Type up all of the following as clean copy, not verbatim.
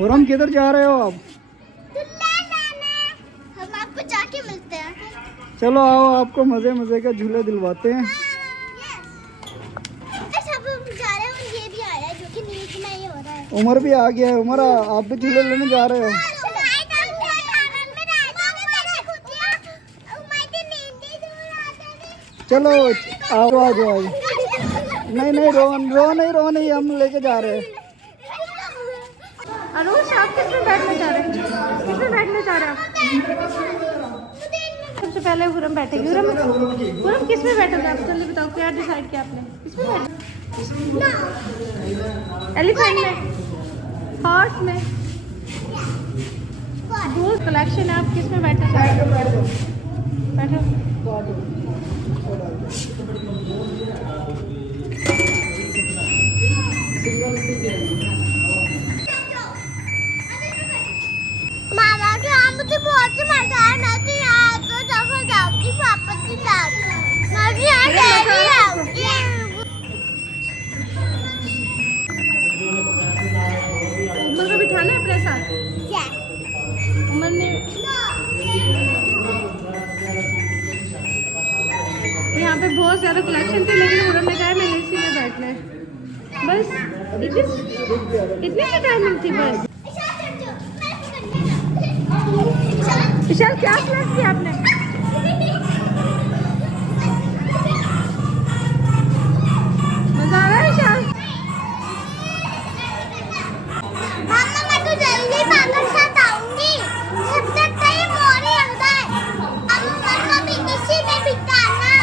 और हम किधर जा रहे हो आप? हम आपको जाके मिलते हैं। चलो आओ, आपको मजे मजे का झूले दिलवाते हैं। सब जा रहे हैं, ये भी आ रहा है जो कि न्यूज़ में ये हो रहा है। उमर भी आ गया है। उमर आप भी झूले लेने जा रहे हो? चलो आओ आ जाओ। नहीं नहीं रो नहीं, हम लेके जा रहे हैं। अरुष आप किस में बैठना चाह रहे हैं? किस में बैठना चाह रहे हैं आप? सबसे पहले हुरम बैठेगी। हुरम किस में बैठोगे आप? जल्दी बताओ, क्या डिसाइड किया आपने? किस में बैठो? एलिफेंट में, हॉर्स में, बहुत कलेक्शन है। आप किस में बैठना चाह रहे हो? बैठो। मामा तो हम मुझे बहुत से मजा आया। मैं तो यहाँ तो दफा जाऊंगी पापा के साथ। मैं तो यहाँ डेली आऊंगी। उमर को बिठाना है अपने साथ। उमर ने यहाँ पे बहुत ज़्यादा कलेक्शन थी, लेकिन उमर ने कहा मैंने इसी में बैठना है। बस इतनी सी टाइमिंग थी बस। विशाल क्या क्लास किया आपने? मजा आ रहा है विशाल? मामा मैं तो जल्दी पापा के साथ आऊंगी। सबसे पहले मोरी लगता है। अब उसको भी इसी में बिताना।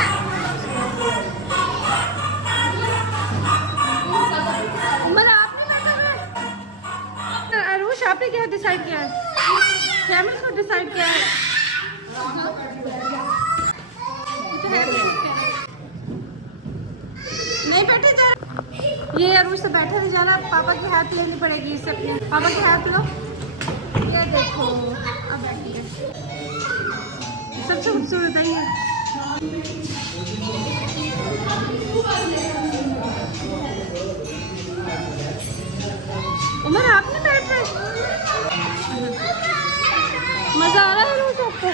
उमर आपने बैठा है? अरुष आपने क्या डिसाइड किया है? फैमिली को डिसाइड किया है? नहीं बैठे जा। ये अरुष से बैठा नहीं जाना, पापा की हेल्प लेनी पड़ेगी इससे। अपने पापा की हेल्प लो। ये देखो अब बैठिए। सबसे खूबसूरत है ये। उमर आपने बैठ रहे? मजा आ रहा है रोज आपको?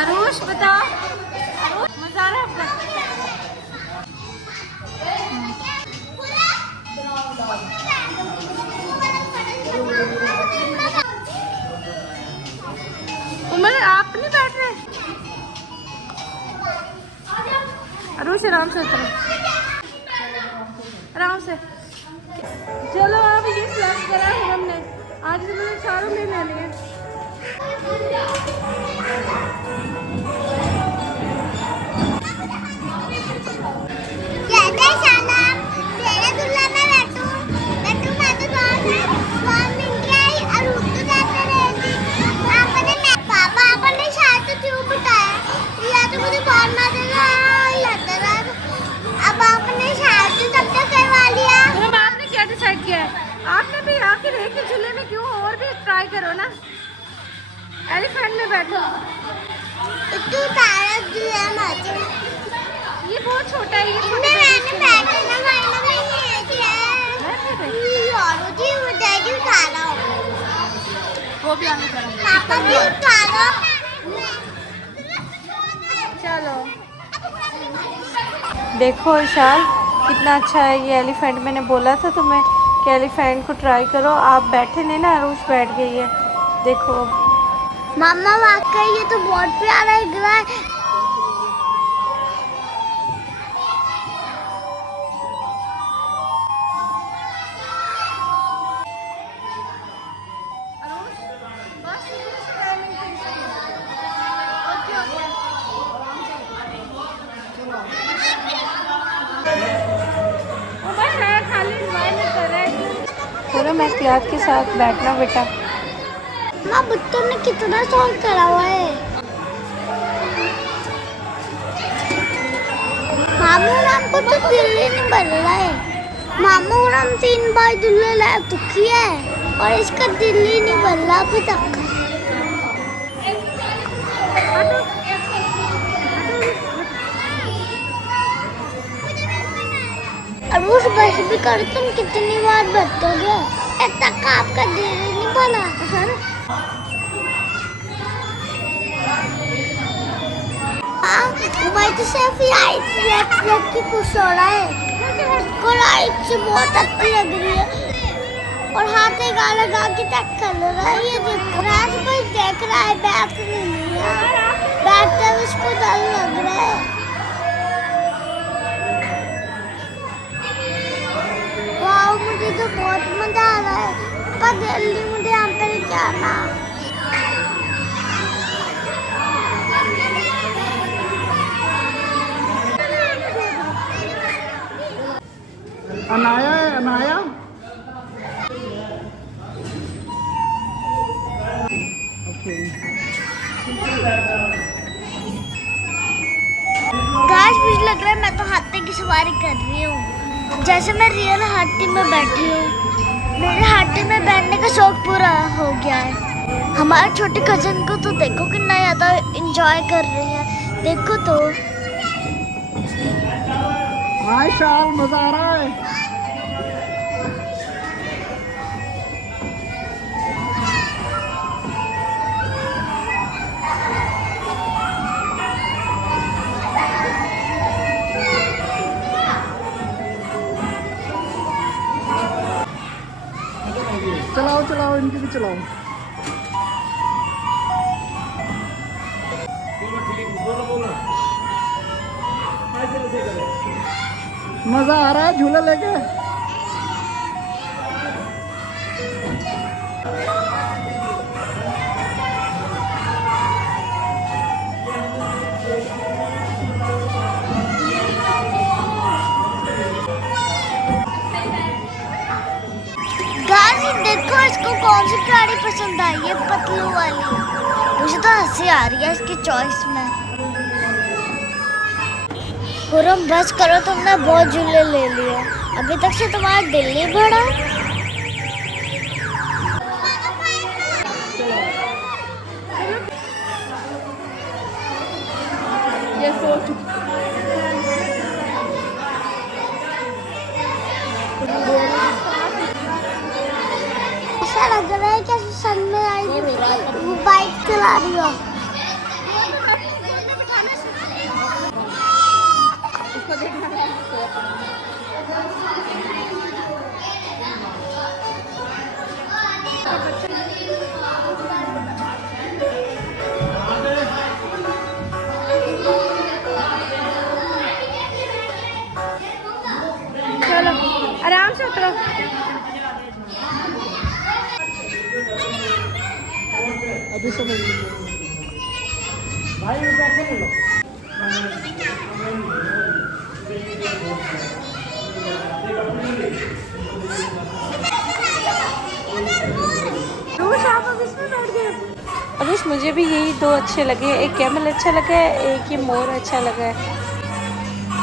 अरुष बताओ, मजा आ रहा है आपका? उमर आप नहीं बैठ रहे? अरुष आराम से उतरो, आराम से। चलो अब ये सिलेक्ट करा है हमने। आज तो मैंने सारों में ले लिए। आपने भी आखिर एक ही झूले में क्यों, और भी ट्राई करो ना। एलिफेंट में बैठो। ये बहुत छोटा है, ये वो भी आने चलो। देखो विशाल कितना अच्छा है ये एलिफेंट। मैंने बोला था तुम्हें कि एलिफेंट को ट्राई करो। आप बैठे नहीं ना, अरुष बैठ गई है। देखो मामा वाकई ये तो बहुत प्यारा लग रहा है। पूरा एहतियात के साथ बैठना बेटा। माँ बच्चों ने कितना सॉन्ग करा हुआ है। मामू राम को तो दिल ही नहीं भर रहा है। मामू राम 3 बार दूल्हे लाया दुखी है। और इसका दिल ही नहीं बन रहा अभी तक। और उस बस भी कर तुम कितनी बार बदलोगे, इतना काम का दिल ही नहीं बना। भाई तो सिर्फ लाइट की खुश हो रहा है, इसको लाइट से बहुत अच्छी लग रही है और हाथ में गाना गा के तक कर रहा है। ये देख रहा है बैठ नहीं है, बैठता उसको डर लग रहा है। वाह मुझे तो बहुत मजा आ रहा है, पर जल्दी मुझे यहाँ पे जाना। अनाया है, अनाया। गाइस मुझे लग रहा है मैं तो हाथी की सवारी कर रही हूँ, जैसे मैं रियल हाथी में बैठी हूँ। मेरे हाथी में बैठने का शौक पूरा हो गया है। हमारे छोटे कजन को तो देखो कितना ज़्यादा एंजॉय कर रहे हैं, देखो तो। हाय शाल, मजा आ रहा है। चलाओ चलाओ, इनकी भी चलाओ। मजा आ रहा है झूला लेके। देखो इसको कौन सी गाड़ी पसंद आई है, पतलू वाली। मुझे तो हंसी आ रही है इसकी चॉइस में। पूरम बस करो, तुमने बहुत झूले ले लिए, अभी तक से तुम्हारा दिल नहीं भरा। ये सोच ऐसा लग रहा है कि सन में आई वो बाइक चला रही हो। चलो आराम से उतरो। अभी समझ भाई पैसे ले लो। अभी मुझे भी यही दो अच्छे लगे, एक कैमल अच्छा लगा है, एक ये मोर अच्छा लगा है।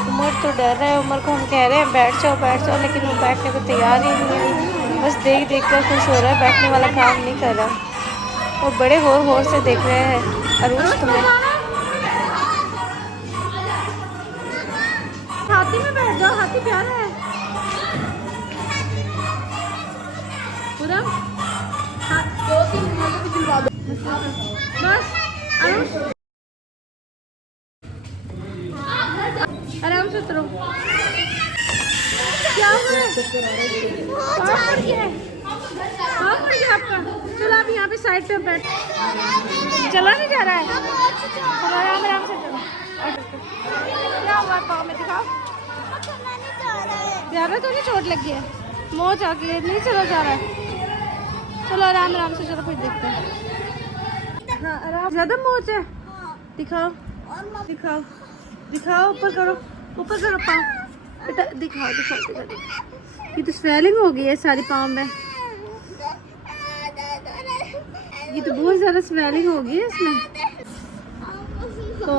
उमर तो डर रहा है, उमर को हम कह रहे हैं बैठ जाओ, लेकिन वो बैठने को तैयार ही नहीं है। बस देख कर खुश हो रहा है, बैठने वाला काम नहीं कर रहा। और बड़े गौर से देख रहे हैं। अरुष तुम्हें हाथी में बैठ जाओ, हाथी प्यारा है। पूरा बस अरुष आराम से उतरो। क्या हुआ है? आपका चलो आप यहाँ पे साइड पे बैठ। चला नहीं जा रहा है, चलो आराम से चलो। क्या हुआ पाँव में, दिखाओ। ज़्यादा तो नहीं चोट लगी है, मोच आ गई है, नहीं चला जा रहा है। चलो आराम से चलो, फिर देखते हैं। हाँ आराम। ज़्यादा मोच है, दिखाओ दिखाओ दिखाओ, ऊपर करो पाँव बेटा, दिखाओ। ये तो स्वेलिंग हो गई है सारी पाँव में, ये तो बहुत ज़्यादा स्वेलिंग हो गई है इसमें। तो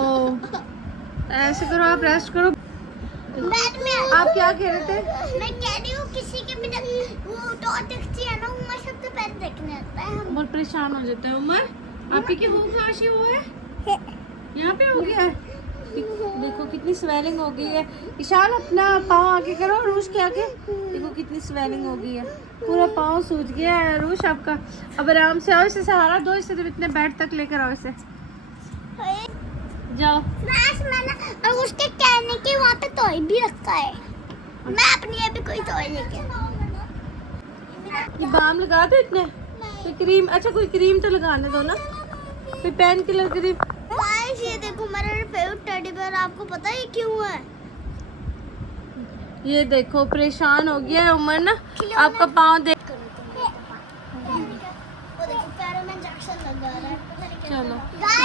ऐसे करो, आप रेस्ट करो। आप क्या कह रहे थे? मैं कह रही हूँ किसी के भी वो टॉर्च टैक्सी है ना, उमर सबसे पहले देखने आता है। हम बहुत परेशान हो जाता है उमर। आप ही के हो खांसी हुआ है, यहाँ पे हो गया है। देखो कितनी स्वेलिंग हो गई है। ईशान अपना पाँव आगे करो, रूश के आगे। देखो कितनी स्वेलिंग हो गई है, पूरा पाँव सूज गया है। रूश आपका अब आराम से आओ, इसे सहारा दो, इसे इतने बेड तक लेकर आओ इसे। जाओ। मैंने उसके कहने के वहाँ पे टॉय भी रखा है। मैं अपनी ये भी कोई टॉय लेके ये बाम लगा दो इतने, कोई क्रीम, अच्छा कोई क्रीम तो लगाने दो ना, कोई पेन किलर क्रीम। गाइस ये देखो मेरा फेवरेट टेडी बेयर, आपको पता है क्यों है? ये देखो परेशान हो गया है उमर ना, आपका पाँव देख। वो देखो पैरों में इंजेक्शन लगा रहा है, पता नहीं क्या। चलो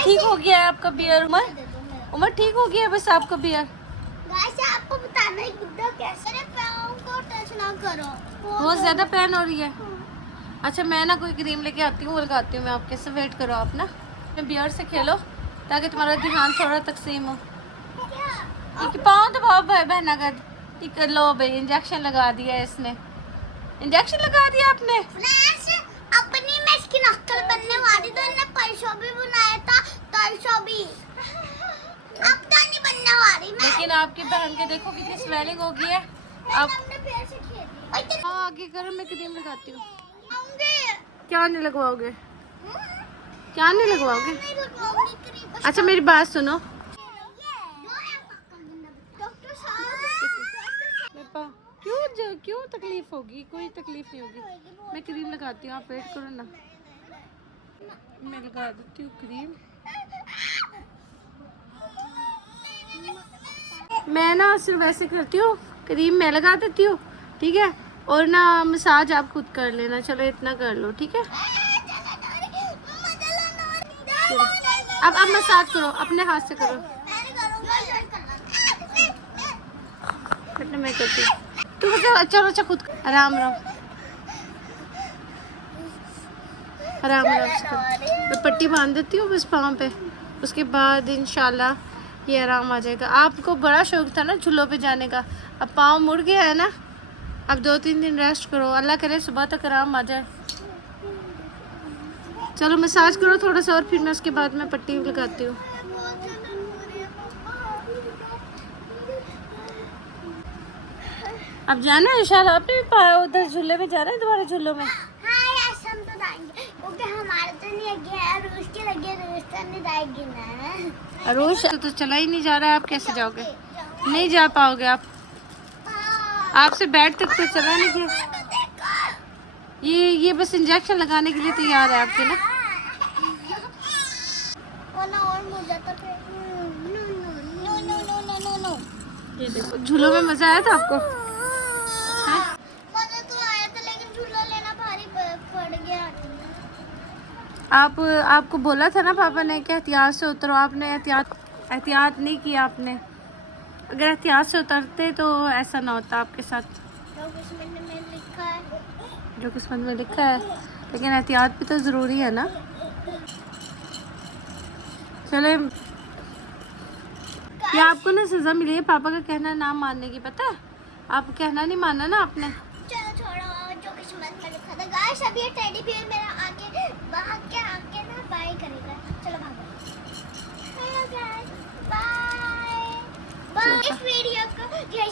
ठीक हो गया है आपका बियर उमर, उमर ठीक हो गया है बस आपका बियर। गाइस आपको बताना है कितना कैसे रे पाँव को टच ना करो, बहुत ज्यादा पेन हो रही है। अच्छा मैं ना कोई क्रीम लेके आती हूँ, वो लगाती हूँ मैं आपके से, वेट करो आप ना। बियर से खेलो ताकि तुम्हारा ध्यान थोड़ा तकसीम हो। एक पाँव तो बहुत बहना कर, एक लो भाई इंजेक्शन लगा दिया है इसने, इंजेक्शन लगा दिया आपने। फ्रेंड्स अपनी मैं इसकी नकल बनने वाली तो इन्हें परसों भी बनाया था, तरसों भी, अब तो नहीं बनने वाली मैं। लेकिन आपकी बहन के देखो कितनी स्वेलिंग हो गई है। आप हमने पैर से खेली। हाँ आगे करो, मैं क्रीम लगाती हूँ। आऊंगी। क्या नहीं लगवाओगे, क्या नहीं लगवाओगे? नहीं लगवाऊंगी क्रीम। अच्छा मेरी बात सुनो, डॉक्टर साहब क्यों तकलीफ होगी? कोई तकलीफ नहीं होगी, मैं क्रीम लगाती हूँ, आप वेट करो ना, मैं लगा देती हूँ क्रीम। मैं ना सिर्फ वैसे करती हूँ, क्रीम मैं लगा देती हूँ, ठीक है, और ना मसाज आप खुद कर लेना। चलो इतना कर लो, ठीक है। अब मसाज करो, अपने हाथ से करो। मैं करती हूँ, तू चलो अच्छा खुद आराम आराम आराम आराम से करो। मैं पट्टी बांध देती हूँ बस पाँव पे, उसके बाद इंशाल्लाह ये आराम आ जाएगा। आपको बड़ा शौक था ना झूलों पे जाने का, अब पाँव मुड़ गया है ना, अब 2-3 दिन रेस्ट करो, अल्लाह करे सुबह तक आराम आ जाए। चलो मसाज करो थोड़ा सा और फिर मैं उसके बाद में पट्टी लगाती हूँ। अब जाना है इंशाल्लाह, आपने भी उधर झूले में जाना है, तुम्हारे झूलों में। हाँ यार हम तो जाएंगे क्योंकि हमारे तो नहीं गया, रूस के लगे, रूस तो नहीं जाएगी ना। अरोश तो चला ही नहीं जा रहा है, आप कैसे जाओगे? नहीं जा पाओगे आप, आपसे बेड तक तो चला नहीं गया। ये बस इंजेक्शन लगाने के लिए तैयार है आपके ना। और मुझे तो नो। ये देखो झूलों में मजा आया था आपको? मजा तो आया था लेकिन झूला लेना भारी पड़ गया। आपको बोला था ना पापा ने कि एहतियात से उतरो, आपने एहतियात नहीं किया आपने। अगर एहतियात से उतरते तो ऐसा ना होता आपके साथ। जो किस्मत में लिखा है, जो किस्मत में लिखा है, लेकिन एहतियात भी तो ज़रूरी है ना। चले, ये आपको ना सज़ा मिली है पापा का कहना ना मानने की, पता है? आप कहना नहीं माना ना आपने। चलो छोड़ो, जो किस्मत में लिखा था। गाइस अब ये टेडी बियर मेरा आगे भाग के ना बाय करेगा। चलो भागो। Hello guys, bye bye. इस वीडियो को ये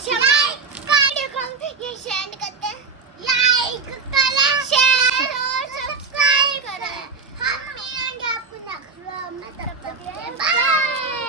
सेंड करते हैं, लाइक करें, शेयर और सब्सक्राइब करें। हम मिलेंगे आपको नेक्स्ट व्लॉग में, तब तक के लिए बाय।